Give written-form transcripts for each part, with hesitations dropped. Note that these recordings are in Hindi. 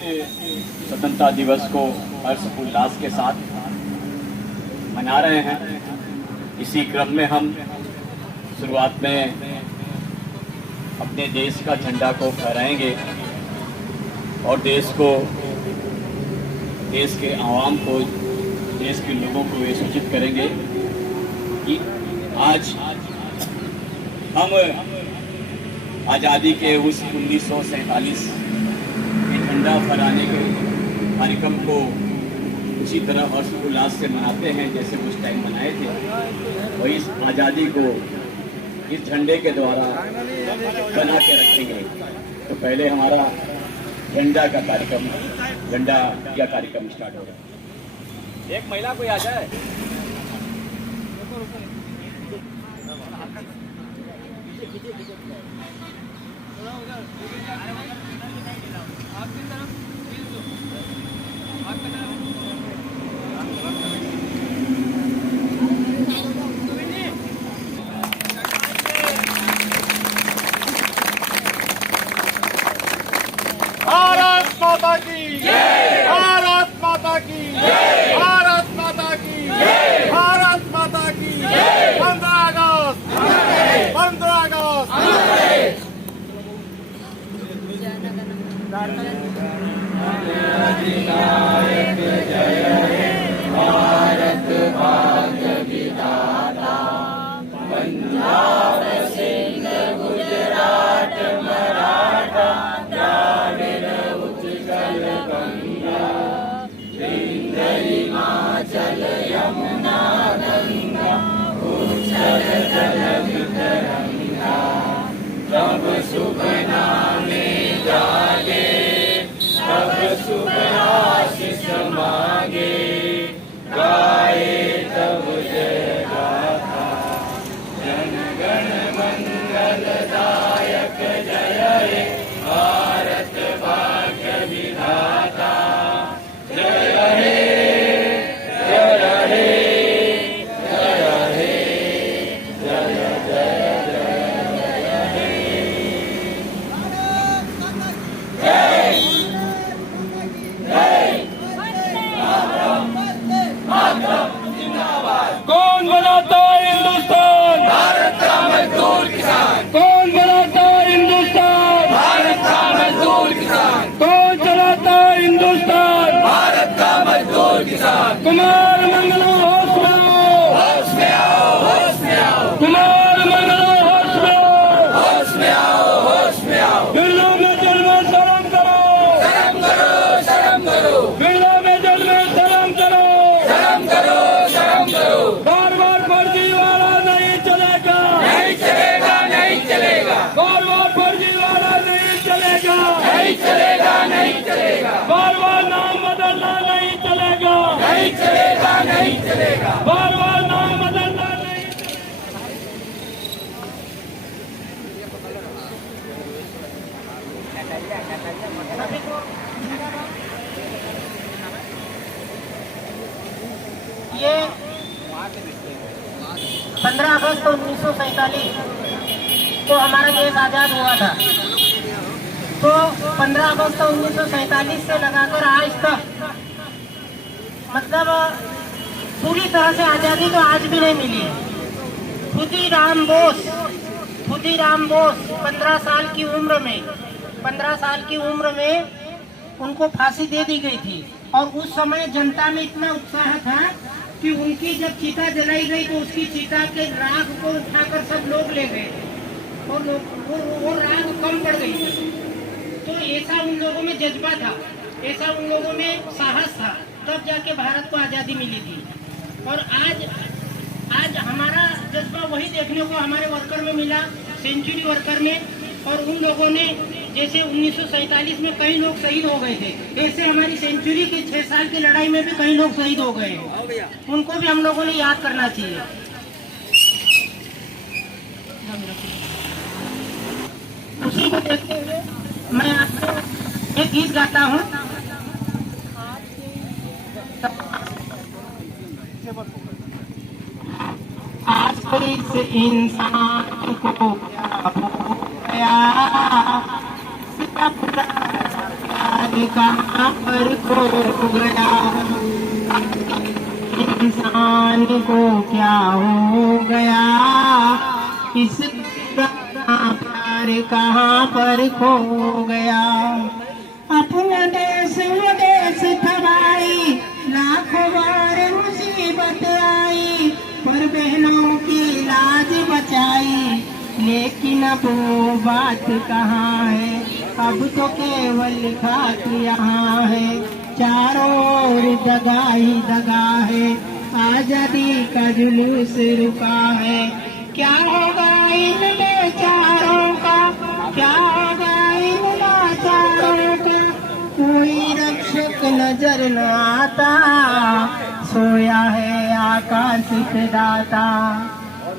स्वतंत्रता दिवस को हर्ष उल्लास के साथ मना रहे हैं। इसी क्रम में हम शुरुआत में अपने देश का झंडा को फहराएंगे और देश के आवाम को, देश के लोगों को ये सूचित करेंगे कि आज हम आज़ादी के उस 1947 के झंडा फहराने के कार्यक्रम को उसी तरह हर्ष उल्लास से मनाते हैं जैसे उस टाइम मनाए थे, और इस आज़ादी को इस झंडे के द्वारा बना के रखेंगे। तो पहले हमारा झंडा का कार्यक्रम स्टार्ट हो गया। एक महिला कोई आ जाए। भारत माता की जय, भारत माता की जय, भारत माता की जय, भारत माता की जय। 15 अगस्त, 15 अगस्त। अधिनायक जय हे भारत भाग्य विधाता, पंजाब सिंध गुजरात मराठा द्राविड़ उत्कल गंगा, विंध हिमाचल यमुना गंगा, उच्छल जल तरंगा, तब शुभ नामे जागे, तब शुभ आशीष मांगे, गाए तब जय गाथा, जन गण मंगल दायक जय हे भारत भाग्य विधाता, जय हे, जय हे, जय हे, जय जय जय हे। जय कौन बनाता है हिंदुस्तान? भारत का मजदूर किसान, कौन बनाता है हिंदुस्तान? भारत का मजदूर किसान, कौन चलाता है हिंदुस्तान? भारत का मजदूर किसान। कुमार मंगलो होश में आओ, होश में आओ, होश में आओ, कुमार मंगलो होश में आओ, होश में आओ, होश में आओ। बिरलों में जल में शर्म करो, शर्म करो, शर्म करो, बिरलों में जल में शर्म करो। शर्म करो, शर्म करो। बार बार फर्जीवाड़ा नहीं चलेगा, नहीं चलेगा, नहीं चलेगा, बार बार फर्जीवाड़ा नहीं चलेगा, नहीं चलेगा, नहीं चलेगा, बार बार नाम बदलना नहीं चलेगा, नहीं चलेगा, नहीं चलेगा। बार बार नाम बदलना नहीं। ये 15 अगस्त 1947 को हमारा देश आजाद हुआ था। तो 15 अगस्त 1947 से लगाकर आज तक मतलब पूरी तरह से आजादी तो आज भी नहीं मिली है। खुदीराम बोस 15 साल की उम्र में उनको फांसी दे दी गई थी, और उस समय जनता में इतना उत्साह था कि उनकी जब चिता जलाई गई तो उसकी चिता के राख को उठाकर सब लोग ले गए और वो राख कम पड़ गई थी। तो ऐसा उन लोगों में जज्बा था, ऐसा उन लोगों में साहस था, तब जाके भारत को आज़ादी मिली थी। और आज हमारा जज्बा वही देखने को हमारे वर्कर में मिला, सेंचुरी वर्कर में। और उन लोगों ने जैसे 1947 में कई लोग शहीद हो गए थे, ऐसे हमारी सेंचुरी की 6 साल की लड़ाई में भी कई लोग शहीद हो गए हैं। उनको भी हम लोगों ने याद करना चाहिए। उसी को देखते हुए मैं आपको एक गीत गाता हूँ। आज इस इंसान को क्या हो गया, कहाँ पर खो गया, इंसान को क्या हो गया, इस प्यार कहाँ पर खो गया। अपना देश विदेश थवाई, लाखों बार मुसीबत आई, पर बहनों की लाज बचाई, लेकिन अब वो बात कहाँ है, अब तो केवल खाक यहाँ है, चारों ओर दगा ही दगा है, आजादी का जुलूस रुका है। क्या होगा इन बेचारों का, क्या होगा इन लाचारों का, कोई रक्षक नजर न आता, सोया है आकाश के दाता।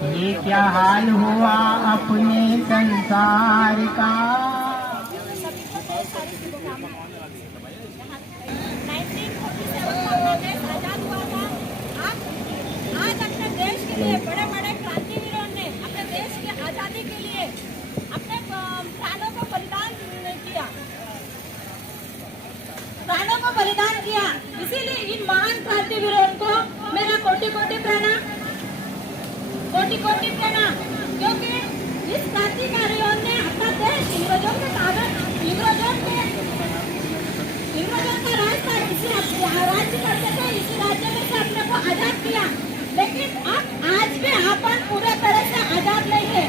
ये क्या हाल हुआ अपने संसार का। 1947 में देश आजाद हुआ था। आज अपने देश के लिए बड़े बड़े क्रांतिवीरों ने अपने देश की आजादी के लिए अपने प्राणों को बलिदान किया, प्राणों को बलिदान किया। इसीलिए इन महान क्रांतिवीरों को मेरा कोटि कोटि प्रणाम, कोटि कोटि प्रणाम। क्योंकि इस क्रांतिकारियों ने अपना देश इंग्रजों का राज्य करते थे, इसी राज्य में से अपने को आजाद किया। लेकिन अब आज भी अपन पूरे तरह से आजाद नहीं है।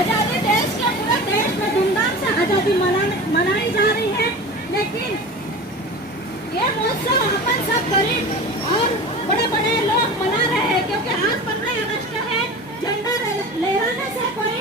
आजादी देश के पूरे देश में धूमधाम से आजादी मनाई जा रही है। लेकिन ये महोत्सव अपन सब गरीब और बड़े बड़े लोग मना रहे हैं, क्योंकि आज 15 अगस्त है। झंडा लहराने से कोई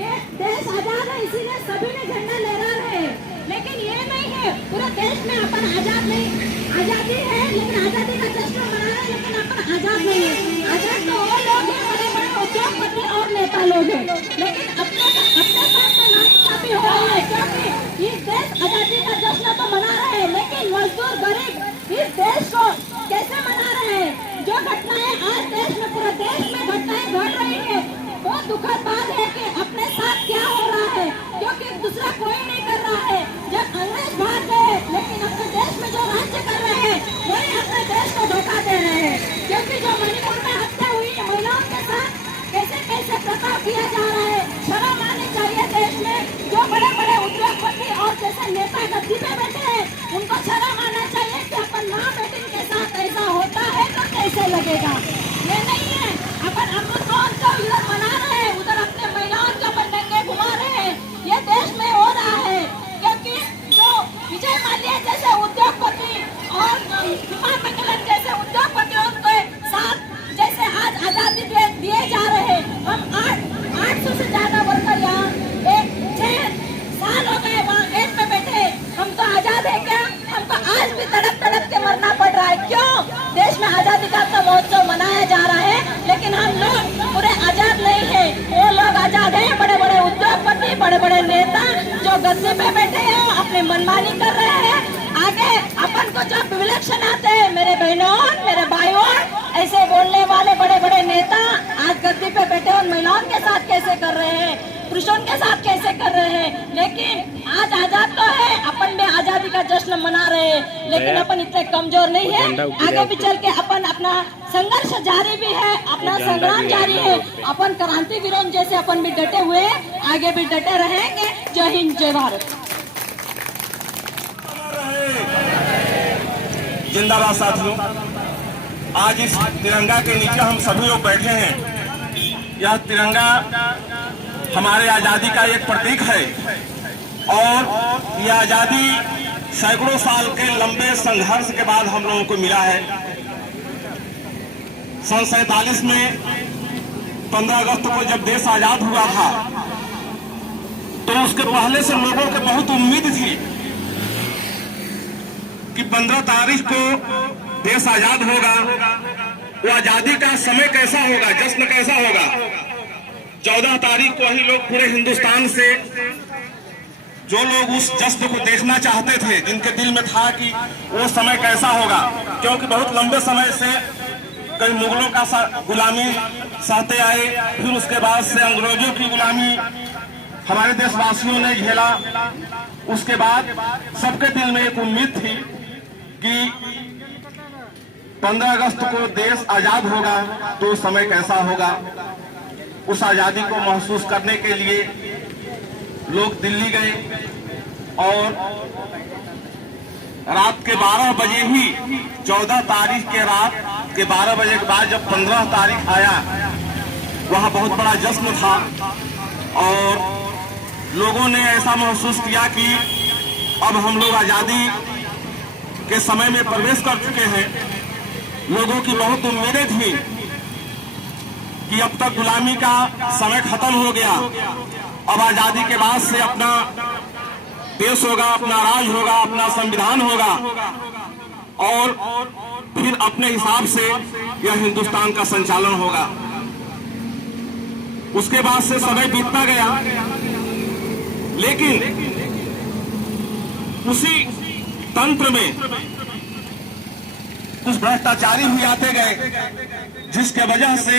ये देश आजाद है, इसीलिए सभी ने झंडा लहरा रहे हैं। लेकिन ये नहीं है पूरे देश में अपन आजाद नहीं, आजादी है लेकिन आजादी का जश्न मना रहे हैं, लेकिन अपन आजाद नहीं है। आजाद तो वो लोग हैं, बड़े बड़े उद्योगपति और नेता लोग हैं। लेकिन अपने साथ तो नाइंसाफी हो रही है, क्योंकि इस देश आजादी का जश्न तो मना रहे हैं, लेकिन मजदूर गरीब इस देश को कैसे मना रहे हैं। जो घटनाएं आज देश में, पूरे देश में घटनाएं घट रही है, वो दुखद बात है कि अपने साथ क्या हो रहा है, क्योंकि दूसरा कोई नहीं कर रहा है। जब अंग्रेज भाग गए, लेकिन अपने देश में जो राज्य कर रहे हैं वही अपने देश को धोखा दे रहे हैं। क्योंकि जो मणिपुर में हत्या हुई है, महिलाओं के साथ कैसे कैसे प्रताप किया जा रहा है, शर्म आनी चाहिए देश में। जो बड़े बड़े उद्योगपति और जैसे नेता गद्दी पे बैठे हैं, उनको शर्म आना चाहिए कि अपन माँ बेटी के साथ ऐसा होता है तो कैसे लगेगा। ये नहीं है अपन अमृत महोत्सव इधर मना रहे हैं, उधर अपने महिलाओं के अपन नंगे घुमा रहे हैं। ये देश में हो रहा है, क्योंकि जो विजय माल्या जैसे उद्योगपति और हिमा मंगलम जैसे उद्योगपतियों के साथ जैसे आज आजादी दिए जा रहे हैं। हम 800 से ज्यादा वर्कर यहाँ 6 साल हो गए वहाँ गेट में बैठे, हम तो आजाद है क्या? हमको आज भी तड़प तड़प के मरना पड़ रहा है। क्यों? देश में आजादी का तो महोत्सव मनाया जा रहा है, लेकिन हम लोग पूरे आजाद नहीं है। वो लोग आजाद है, बड़े बड़े उद्योगपति, बड़े बड़े नेता जो गद्दी पे बैठे हैं अपनी मनमानी कर रहे हैं। आगे अपन को जब विलक्षण आते हैं, मेरे बहनों मेरे भाइयों, ऐसे बोलने वाले बड़े बड़े नेता आज गद्दी पे बैठे और महिलाओं के साथ कैसे कर रहे हैं, पुरुषों के साथ कैसे कर रहे हैं। लेकिन आज आजाद तो है, अपन में आजादी का जश्न मना रहे हैं, लेकिन अपन इतने कमजोर नहीं है। आगे भी चल के अपन अपना संघर्ष जारी भी है, अपना संग्राम जारी है। अपन क्रांतिवीरों जैसे अपन भी डटे हुए हैं, आगे भी डटे रहेंगे। जय हिंद, जय भारत। जिंदाबाद साथियों, आज इस तिरंगा के नीचे हम सभी लोग बैठे हैं। यह तिरंगा हमारे आजादी का एक प्रतीक है और यह आजादी सैकड़ों साल के लंबे संघर्ष के बाद हम लोगों को मिला है। सन 47 में 15 अगस्त को जब देश आजाद हुआ था, तो उसके पहले से लोगों को बहुत उम्मीद थी कि 15 तारीख को देश आजाद होगा, वो आजादी का समय कैसा होगा, जश्न कैसा होगा। 14 तारीख को ही लोग पूरे हिंदुस्तान से जो लोग उस जश्न को देखना चाहते थे, जिनके दिल में था कि वो समय कैसा होगा, क्योंकि बहुत लंबे समय से कई मुगलों का गुलामी सहते आए, फिर उसके बाद से अंग्रेजों की गुलामी हमारे देशवासियों ने झेला। उसके बाद सबके दिल में एक उम्मीद थी कि 15 अगस्त को देश आजाद होगा तो उस समय कैसा होगा। उस आजादी को महसूस करने के लिए लोग दिल्ली गए और रात के 12 बजे ही 14 तारीख के रात के 12 बजे के बाद जब 15 तारीख आया, वहाँ बहुत बड़ा जश्न था और लोगों ने ऐसा महसूस किया कि अब हम लोग आजादी के समय में प्रवेश कर चुके हैं। लोगों की बहुत उम्मीदें थी कि अब तक गुलामी का समय खत्म हो गया, अब आजादी के बाद से अपना देश होगा, अपना राज होगा, अपना संविधान होगा और फिर अपने हिसाब से यह हिंदुस्तान का संचालन होगा। उसके बाद से समय बीतता गया, लेकिन उसी तंत्र में कुछ भ्रष्टाचारी भी आते गए, जिसके वजह से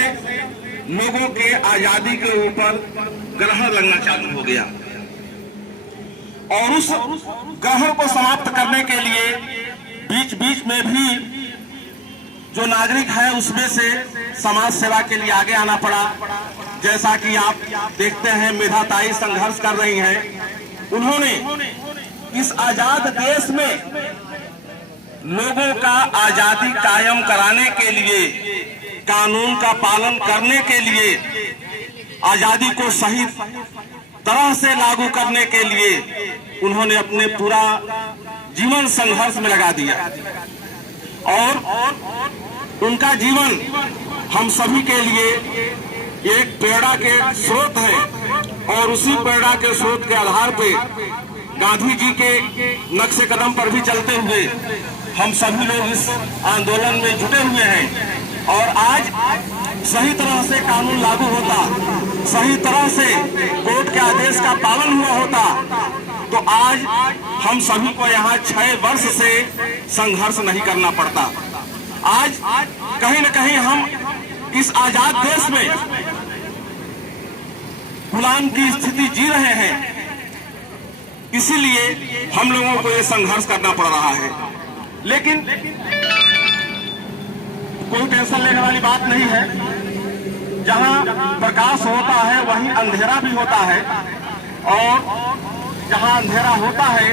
लोगों के आजादी के ऊपर ग्रहण लगना चालू हो गया और उस ग्रहण को समाप्त करने के लिए बीच बीच में भी जो नागरिक है उसमें से समाज सेवा के लिए आगे आना पड़ा। जैसा कि आप देखते हैं मेधा ताई संघर्ष कर रही हैं। उन्होंने इस आजाद देश में लोगों का आजादी कायम कराने के लिए, कानून का पालन करने के लिए, आजादी को सही तरह से लागू करने के लिए उन्होंने अपने पूरा जीवन संघर्ष में लगा दिया और उनका जीवन हम सभी के लिए एक प्रेरणा के स्रोत है और उसी प्रेरणा के स्रोत के आधार पे गांधी जी के नक्शे कदम पर भी चलते हुए हम सभी लोग इस आंदोलन में जुटे हुए हैं और आज सही तरह से कानून लागू होता, सही तरह से कोर्ट के आदेश का पालन हुआ होता तो आज हम सभी को यहाँ 6 वर्ष से संघर्ष नहीं करना पड़ता। आज कहीं न कहीं हम इस आजाद देश में गुलाम की स्थिति जी रहे हैं, इसीलिए हम लोगों को ये संघर्ष करना पड़ रहा है। लेकिन कोई टेंशन लेने वाली बात नहीं है। जहां प्रकाश होता है वहीं अंधेरा भी होता है और जहां अंधेरा होता है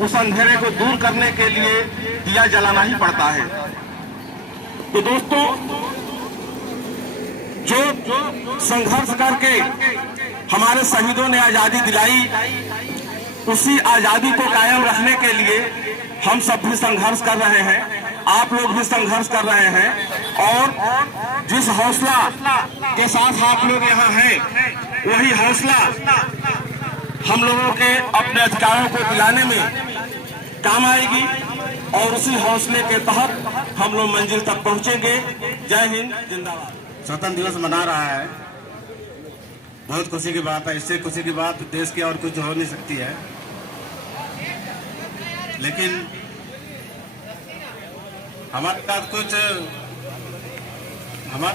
उस अंधेरे को दूर करने के लिए दिया जलाना ही पड़ता है। तो दोस्तों, जो संघर्ष करके हमारे शहीदों ने आजादी दिलाई, उसी आजादी को कायम रखने के लिए हम सब भी संघर्ष कर रहे हैं, आप लोग भी संघर्ष कर रहे हैं और जिस हौसला के साथ आप लोग यहाँ हैं वही हौसला हम लोगों के अपने अधिकारों को दिलाने में काम आएगी और उसी हौसले के तहत हम लोग मंजिल तक पहुंचेंगे। जय हिंद, जिंदाबाद। स्वतंत्र दिवस मना रहा है, बहुत खुशी की बात है। इससे खुशी की बात देश की और कुछ हो नहीं सकती है। लेकिन हमारे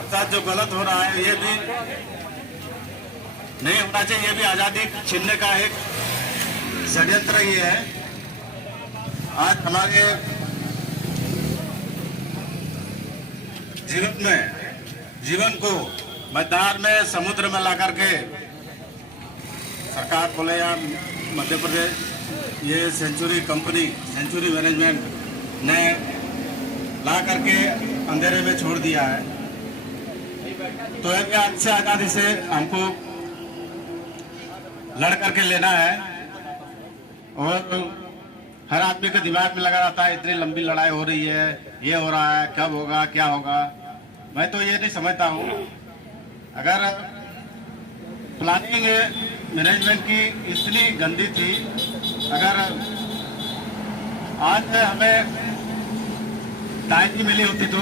साथ जो गलत हो रहा है ये भी नहीं होना चाहिए। ये भी आजादी छीनने का एक षड्यंत्र ही है। आज हमारे जीवन को मझधार में समुद्र में ला करके सरकार बोले या मध्य प्रदेश ये सेंचुरी कंपनी, सेंचुरी मैनेजमेंट ने ला करके अंधेरे में छोड़ दिया है। तो एक अच्छी आजादी से हमको लड़ करके लेना है और हर आदमी के दिमाग में लगा रहता है इतनी लंबी लड़ाई हो रही है, ये हो रहा है, कब होगा, क्या होगा। मैं तो ये नहीं समझता हूँ, अगर प्लानिंग मैनेजमेंट की इतनी गंदी थी, अगर आज हमें टाइम नहीं मिली होती तो,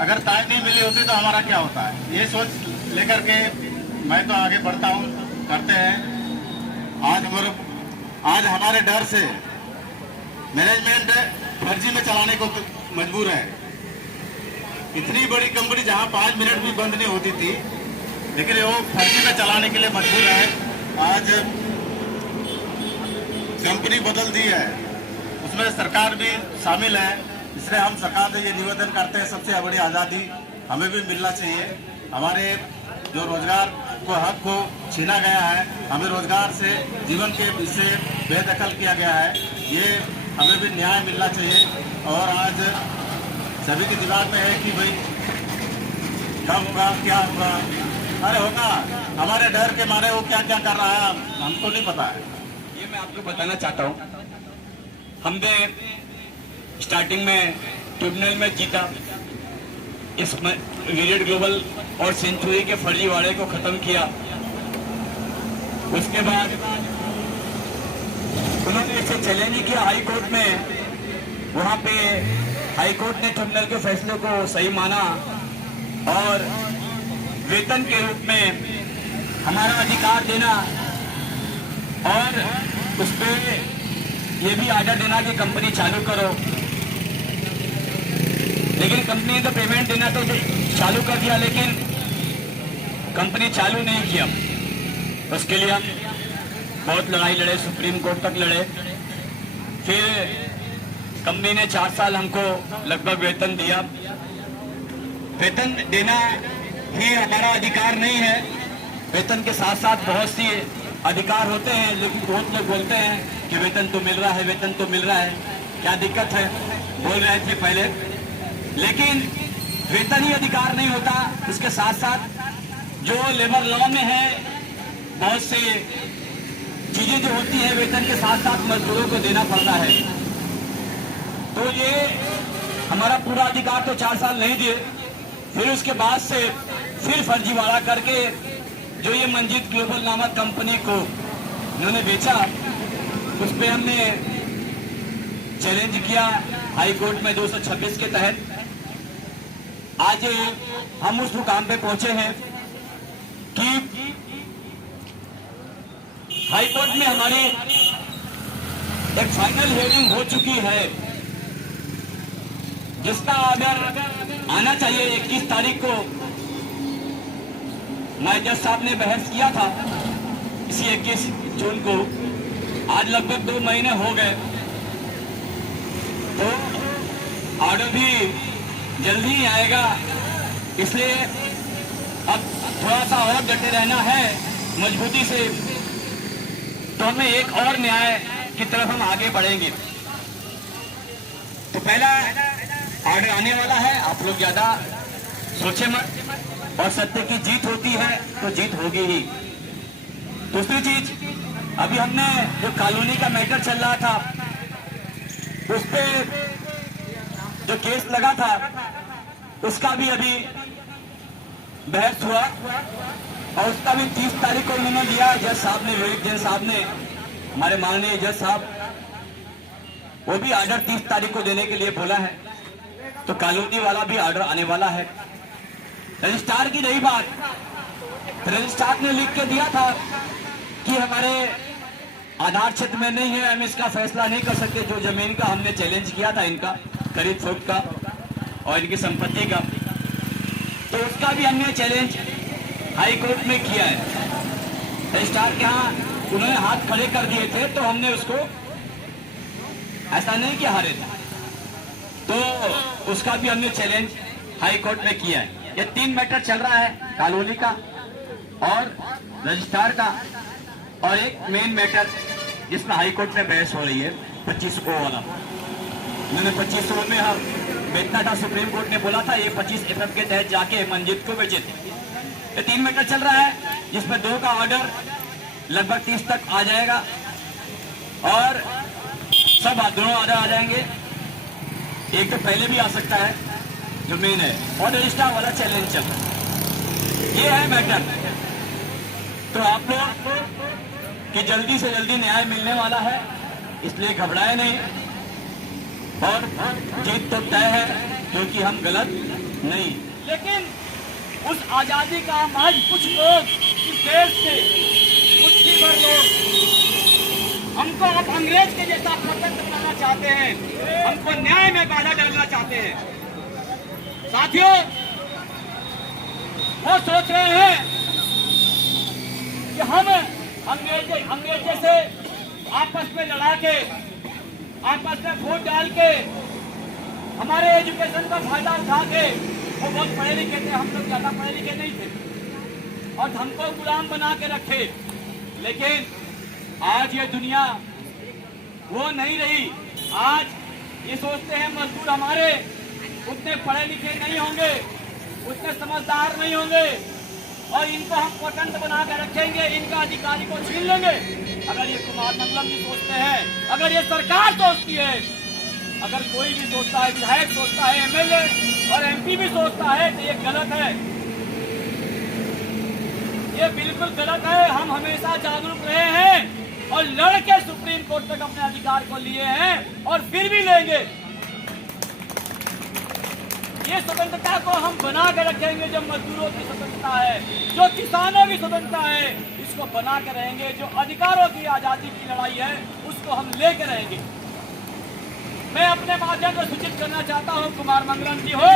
अगर टाइम नहीं मिली होती तो हमारा क्या होता है, ये सोच लेकर के मैं तो आगे बढ़ता हूँ, करते हैं। आज हमारे डर से मैनेजमेंट फर्जी में चलाने को मजबूर है। इतनी बड़ी कंपनी जहां 5 मिनट भी बंद नहीं होती थी, लेकिन वो फर्जी में चलाने के लिए मजबूर है। आज कंपनी बदल दी है, उसमें सरकार भी शामिल है, इसलिए हम सरकार से ये निवेदन करते हैं सबसे बड़ी आज़ादी हमें भी मिलना चाहिए। हमारे जो रोजगार को हक को छीना गया है, हमें रोजगार से जीवन के इससे बेदखल किया गया है, ये हमें भी न्याय मिलना चाहिए। और आज सभी के दिमाग में है कि भाई कब होगा, क्या होगा, अरे होगा, हमारे डर के मारे वो क्या क्या कर रहा है हमको नहीं पता है। ये मैं आपको बताना चाहता हूँ, हमने स्टार्टिंग में ट्रिब्यूनल में जीता, इस वीरेड ग्लोबल और सेंचुरी के फर्जीवाड़े को खत्म किया। उसके बाद उन्होंने इसे चैलेंज किया हाई कोर्ट में, वहां पे हाई कोर्ट ने ट्रिब्यूनल के फैसले को सही माना और वेतन के रूप में हमारा अधिकार देना और उस पर ये भी आर्डर देना कि कंपनी चालू करो। लेकिन कंपनी ने तो पेमेंट देना तो चालू कर दिया, लेकिन कंपनी चालू नहीं किया। उसके लिए हम बहुत लड़ाई लड़े, सुप्रीम कोर्ट तक लड़े। फिर कंपनी ने 4 साल हमको लगभग वेतन दिया। वेतन देना ही हमारा अधिकार नहीं है, वेतन के साथ साथ बहुत सी अधिकार होते हैं, लेकिन बहुत लोग बोलते हैं कि वेतन तो मिल रहा है, वेतन तो मिल रहा है, क्या दिक्कत है, बोल रहे थे पहले। लेकिन वेतन ही अधिकार नहीं होता, इसके साथ साथ जो लेबर लॉ में है बहुत से चीजें जो होती है वेतन के साथ साथ मजदूरों को देना पड़ता है। तो ये हमारा पूरा अधिकार तो 4 साल नहीं दिए। फिर उसके बाद से फिर फर्जीवाड़ा करके जो ये मंजीत ग्लोबल नामक कंपनी को उन्होंने बेचा, उस पर हमने चैलेंज किया हाई कोर्ट में 226 के तहत। आज हम उस मुकाम पे पहुंचे हैं कि हाई कोर्ट में हमारी एक फाइनल हियरिंग हो चुकी है, जिसका ऑर्डर आना चाहिए 21 तारीख को। मैं जज साहब ने बहस किया था इसी 21 जून को, आज लगभग 2 महीने हो गए, तो ऑर्डर भी जल्दी ही आएगा। इसलिए अब थोड़ा सा और डटे रहना है मजबूती से, तो हमें एक और न्याय की तरफ हम आगे बढ़ेंगे। तो पहला ऑर्डर आने वाला है, आप लोग ज्यादा सोचे मत, और सत्य की जीत होती है तो जीत होगी ही। दूसरी चीज, अभी हमने जो कॉलोनी का मैटर चल रहा था उस पे जो केस लगा था उसका भी अभी बहस हुआ और उसका भी 30 तारीख को उन्होंने दिया। जज साहब ने, विवेक जैन साहब ने, हमारे माननीय जज साहब, वो भी ऑर्डर 30 तारीख को देने के लिए बोला है। तो कॉलोनी वाला भी ऑर्डर आने वाला है। रजिस्ट्रार की रही बात, रजिस्ट्रार ने लिख के दिया था कि हमारे आधार क्षेत्र में नहीं है, हम इसका फैसला नहीं कर सकते। जो जमीन का हमने चैलेंज किया था, इनका खरीद फरोख्त का और इनकी संपत्ति का, तो उसका भी हमने चैलेंज हाई कोर्ट में किया है। रजिस्ट्रार के यहाँ उन्होंने हाथ खड़े कर दिए थे, तो हमने उसको ऐसा नहीं किया हारे थे, तो उसका भी हमने चैलेंज हाई कोर्ट में किया है। ये 3 मैटर चल रहा है, कॉलोनी का और रजिस्ट्रार का, और एक मेन मैटर जिसमें हाई कोर्ट में बहस हो रही है 25O वाला। उन्होंने 25O में हम बेचना था, सुप्रीम कोर्ट ने बोला था ये 25FF के तहत जाके मंजीत को बेचे थे। ये 3 मैटर चल रहा है, जिसमें 2 का ऑर्डर लगभग 30 तक आ जाएगा और सब दोनों ऑर्डर आ जाएंगे। एक तो पहले भी आ सकता है जो मेन है, और रजिस्ट्रार वाला चैलेंज चल रहा है। ये है मैटर। तो आप लोग कि जल्दी से जल्दी न्याय मिलने वाला है, इसलिए घबराए नहीं, और जीत तो तय है क्योंकि हम गलत नहीं। लेकिन उस आजादी का हम आज कुछ लोग इस देश से, मुट्ठी भर लोग हमको अब अंग्रेज के जैसा स्वतंत्र बनाना चाहते हैं, हमको न्याय में बाधा डालना चाहते हैं। साथियों, वो सोच रहे हैं कि हम अंग्रेज से आपस में लड़ा के, आपस में वोट डाल के, हमारे एजुकेशन का फायदा उठा के, वो बहुत पढ़े लिखे थे, हम लोग ज्यादा पढ़े लिखे नहीं थे, और हमको गुलाम बना के रखे। लेकिन आज ये दुनिया वो नहीं रही। आज ये सोचते हैं मजदूर हमारे उतने पढ़े लिखे नहीं होंगे, उतने समझदार नहीं होंगे, और इनको हम स्वतंत्र बना के रखेंगे, इनका अधिकारी को छीन लेंगे। अगर ये कुमार मंगलम जी सोचते हैं, अगर ये सरकार सोचती है, अगर कोई भी सोचता है, विधायक सोचता है, एमएलए और एमपी भी सोचता है, तो ये गलत है, ये बिल्कुल गलत है। हम हमेशा जागरूक रहे हैं और लड़ के सुप्रीम कोर्ट तक अपने अधिकार को लिए हैं और फिर भी लेंगे। ये स्वतंत्रता को हम बना के रखेंगे, जो मजदूरों की स्वतंत्रता है, जो किसानों की स्वतंत्रता है, इसको बना के रहेंगे। जो अधिकारों की आजादी की लड़ाई है, उसको हम लेके रहेंगे। मैं अपने माध्यम से सूचित करना चाहता हूं, कुमार मंगलम जी हो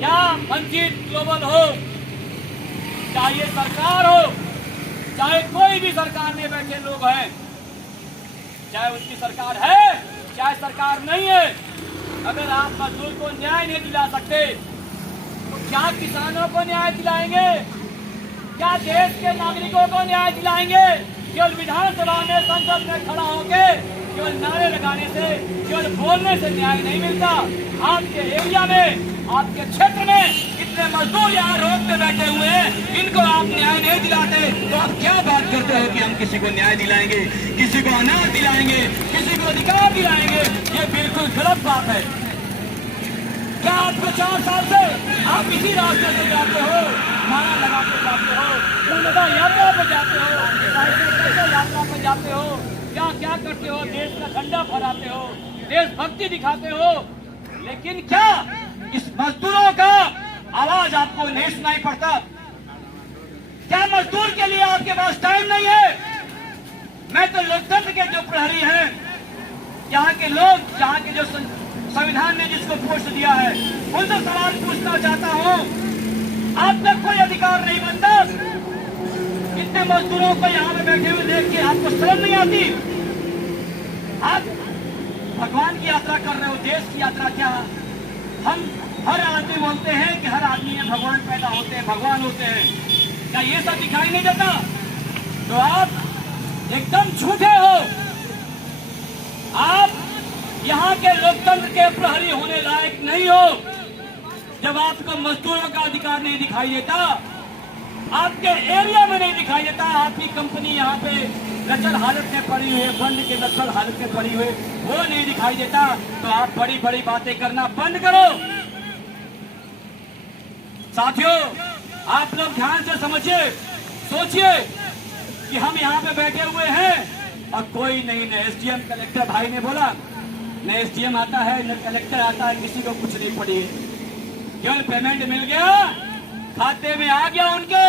या मंजीत ग्लोबल हो, चाहे सरकार हो, चाहे कोई भी सरकार में बैठे लोग हैं, चाहे उनकी सरकार है चाहे सरकार नहीं है, अगर आप मजदूर को न्याय नहीं दिला सकते तो क्या किसानों को न्याय दिलाएंगे? क्या देश के नागरिकों को न्याय दिलाएंगे? केवल विधानसभा में, संसद में खड़ा होकर केवल नारे लगाने से, केवल बोलने से न्याय नहीं मिलता। आपके एरिया में, आपके क्षेत्र में इतने मजदूर यहाँ रोड पे बैठे हुए हैं, इनको आप न्याय नहीं दिलाते तो आप क्या बात करते हो कि हम किसी को न्याय दिलाएंगे, किसी को अनाज दिलाएंगे, किसी को अधिकार दिलाएंगे? ये बिल्कुल गलत बात है। क्या आपको 4 साल से आप इसी रास्ते से जाते हो, नारा लगा के जाते हो, पूर्णतः यात्रा पे जाते हो, यात्रा पे जाते हो, क्या क्या करते हो, देश का झंडा फहराते हो, देशभक्ति दिखाते हो, लेकिन क्या इस मजदूरों का आवाज आपको नहीं सुनाई पड़ता? क्या मजदूर के लिए आपके पास टाइम नहीं है? मैं तो लोकतंत्र के जो प्रहरी हैं, यहाँ के लोग, यहाँ के जो संविधान ने जिसको पोस्ट दिया है, उनसे सवाल पूछना चाहता हूँ, आपका कोई अधिकार नहीं बनता? इतने मजदूरों को यहाँ पे बैठे हुए देख के आपको शर्म नहीं आती? आप भगवान की यात्रा कर रहे हो, देश की यात्रा क्या? हम हर आदमी बोलते हैं कि हर आदमी में भगवान पैदा होते हैं, भगवान होते हैं, क्या ये सब दिखाई नहीं देता? तो आप एकदम झूठे हो। आप यहाँ के लोकतंत्र के प्रहरी होने लायक नहीं हो जब आपको मजदूरों का अधिकार नहीं दिखाई देता, आपके एरिया में नहीं दिखाई देता, आपकी कंपनी यहाँ पे लचर हालत में पड़ी हुई है, बंद के लचर हालत में पड़ी हुई, वो नहीं दिखाई देता, तो आप बड़ी बड़ी बातें करना बंद करो। साथियों, आप लोग ध्यान से समझिए, सोचिए कि हम यहाँ पे बैठे हुए हैं और कोई नहीं, न एसडीएम कलेक्टर भाई ने बोला, न एसडीएम आता है, न कलेक्टर आता है, किसी को कुछ नहीं पड़ी है, केवल पेमेंट मिल गया, खाते में आ गया। उनके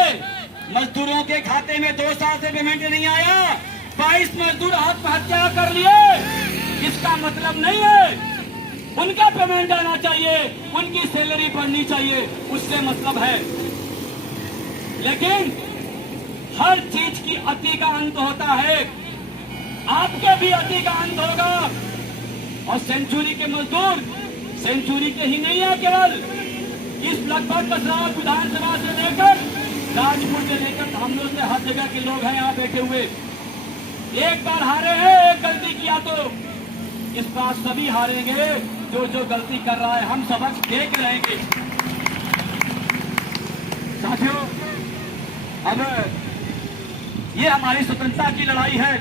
मजदूरों के खाते में 2 साल से पेमेंट नहीं आया, 22 मजदूर आत्महत्या कर लिए। इसका मतलब नहीं है उनका पेमेंट आना चाहिए, उनकी सैलरी बढ़नी चाहिए, उससे मतलब है। लेकिन हर चीज की अति का अंत होता है, आपके भी अति का अंत होगा। और सेंचुरी के मजदूर सेंचुरी के ही नहीं है, केवल इस लगभग 10 विधानसभा से लेकर राजपुर से लेकर हम लोग से हर जगह के लोग हैं यहाँ बैठे हुए। एक बार हारे हैं, एक गलती किया तो इस बार सभी हारेंगे। जो गलती कर रहा है, हम सबक देख रहेंगे। साथियों, अब ये हमारी स्वतंत्रता की लड़ाई है।